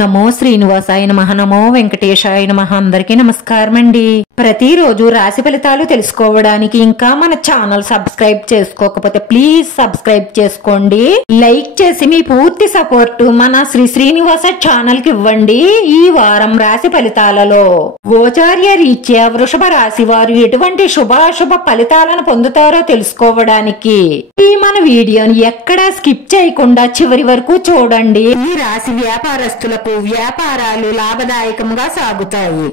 నమో శ్రీనివాసాయ నమః నమో వెంకటేశాయ నమః అందరికీ నమస్కారం అండి। ప్రతిరోజు రాశి ఫలితాలు తెలుసుకోవడానికి ఇంకా మన ఛానల్ సబ్స్క్రైబ్ చేసుకోకపోతే ప్లీజ్ సబ్స్క్రైబ్ చేసుకోండి। లైక్ చేసి మీ పూర్తి సపోర్ట్ మన శ్రీనివాస ఛానల్ కి ఇవ్వండి। ఈ వారం రాశి ఫలితాలలో గోచార్య రీత్యా వృషభ రాశి వారు ఎటువంటి శుభాశుభ ఫలితాలను పొందుతారో తెలుసుకోవడానికి ఈ మన వీడియోని ఎక్కడా స్కిప్ చేయకుండా చివరి వరకు చూడండి। ఈ రాశి వ్యాపారస్తులకు వ్యాపారాలు లాభదాయకంగా సాగుతాయి।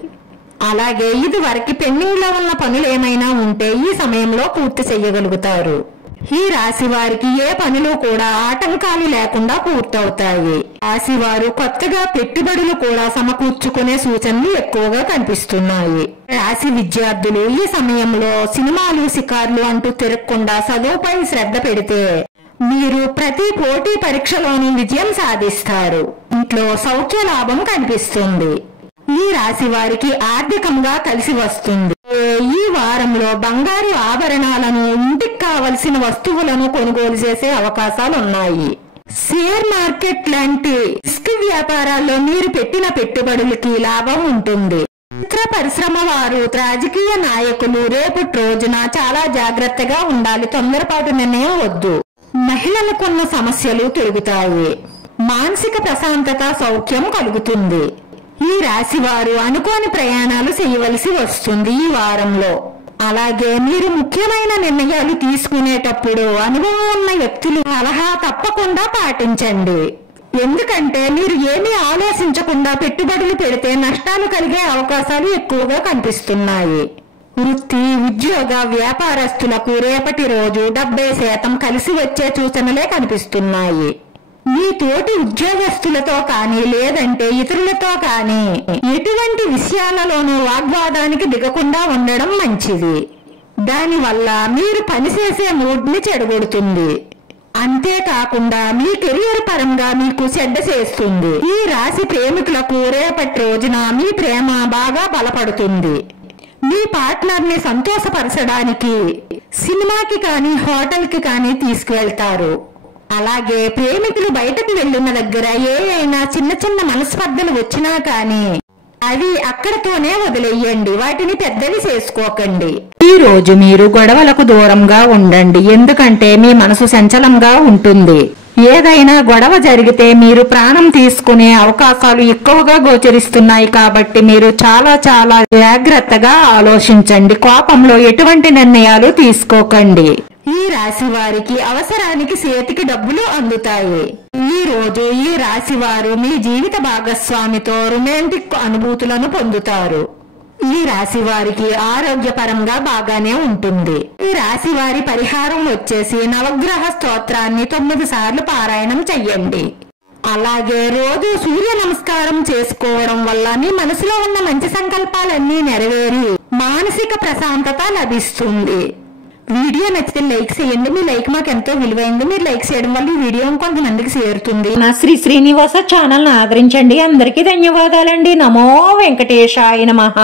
అలాగే ఇది వరకు పెండింగ్ లో ఉన్న పనులు ఏమైనా ఉంటే ఈ సమయంలో పూర్తి చేయగలుగుతారు। ఈ రాశి వారికి ఏ పనులు కూడా ఆటంకాలు లేకుండా పూర్తవుతాయి। రాశి వారు కొత్తగా పెట్టుబడులు కూడా సమకూర్చుకునే సూచనలు ఎక్కువగా కనిపిస్తున్నాయి। రాశి విద్యార్థులు ఈ సమయంలో సినిమాలు షికార్లు అంటూ తిరగకుండా చదువుపై శ్రద్ధ పెడితే మీరు ప్రతి పోటీ పరీక్షలోనూ విజయం సాధిస్తారు। ఇంట్లో సౌఖ్య లాభం కనిపిస్తుంది। ఈ రాశి వారికి ఆర్థికంగా కలిసి వస్తుంది। ఈ వారంలో బంగారు ఆభరణాలను ఇంటికి కావలసిన వస్తువులను కొనుగోలు చేసే అవకాశాలు ఉన్నాయి। షేర్ మార్కెట్ లాంటి రిస్క్ వ్యాపారాల్లో మీరు పెట్టిన పెట్టుబడులకి లాభం ఉంటుంది। చిత్ర పరిశ్రమ వారు రాజకీయ నాయకులు రేపటి రోజున చాలా జాగ్రత్తగా ఉండాలి, తొందరపాటు నిర్ణయం వద్దు। మహిళలకున్న సమస్యలు తొలగుతాయి। మానసిక ప్రశాంతత సౌఖ్యం కలుగుతుంది। ఈ రాశి వారు అనుకోని ప్రయాణాలు చేయవలసి వస్తుంది ఈ వారంలో। అలాగే మీరు ముఖ్యమైన నిర్ణయాలు తీసుకునేటప్పుడు అనుభవం ఉన్న వ్యక్తులు సలహా తప్పకుండా పాటించండి। ఎందుకంటే మీరు ఏమీ ఆలోచించకుండా పెట్టుబడులు పెడితే నష్టాలు కలిగే అవకాశాలు ఎక్కువగా కనిపిస్తున్నాయి। వృత్తి ఉద్యోగ వ్యాపారస్తులకు రేపటి రోజు 70% కలిసి వచ్చే సూచనలే కనిపిస్తున్నాయి। మీ తోటి ఉద్యోగస్తులతో కానీ లేదంటే ఇతరులతో కానీ ఎటువంటి విషయాలలోనూ వాగ్వాదానికి దిగకుండా ఉండడం మంచిది। దానివల్ల మీరు పనిచేసే మూడ్ ని చెడగొడుతుంది। అంతేకాకుండా మీ కెరియర్ పరంగా మీకు చెడ్డ చేస్తుంది। ఈ రాశి ప్రేమికులకు రేపటి రోజున మీ ప్రేమ బాగా బలపడుతుంది। మీ పార్ట్నర్ ని సంతోషపరచడానికి సినిమాకి కానీ హోటల్ కి కానీ తీసుకువెళ్తారు। అలాగే ప్రేమికులు బయటకు వెళ్ళిన దగ్గర ఏవైనా చిన్న చిన్న మనస్పర్ధలు వచ్చినా కానీ అవి అక్కడితోనే వదిలేయండి, వాటిని పెద్దవి చేసుకోకండి। ఈ రోజు మీరు గొడవలకు దూరంగా ఉండండి, ఎందుకంటే మీ మనసు చంచలంగా ఉంటుంది। ఏదైనా గొడవ జరిగితే మీరు ప్రాణం తీసుకునే అవకాశాలు ఎక్కువగా గోచరిస్తున్నాయి కాబట్టి మీరు చాలా చాలా జాగ్రత్తగా ఆలోచించండి। కోపంలో ఎటువంటి నిర్ణయాలు తీసుకోకండి। ఈ రాశి వారికి అవసరానికి చేతికి డబ్బులు అందుతాయి। ఈ రోజు ఈ రాశి వారు మీ జీవిత భాగస్వామితో రొమాంటిక్ అనుభూతులను పొందుతారు। ఈ రాశి వారికి ఆరోగ్యపరంగా బాగానే ఉంటుంది। ఈ రాశి వారి పరిహారం వచ్చేసి నవగ్రహ స్తోత్రాన్ని 9 సార్లు పారాయణం చెయ్యండి। అలాగే రోజు సూర్య నమస్కారం చేసుకోవడం వల్ల మీ మనసులో ఉన్న మంచి సంకల్పాలన్నీ నెరవేరి మానసిక ప్రశాంతత లభిస్తుంది। వీడియో నచ్చితే లైక్ చేయండి, మీ లైక్ మాకు ఎంతో విలువైంది। మీరు లైక్ చేయడం వల్ల ఈ వీడియో కొంతమందికి చేరుతుంది। నా శ్రీనివాస ఛానల్ ని ఆదరించండి। అందరికీ ధన్యవాదాలండి। నమో వెంకటేశాయ నమః।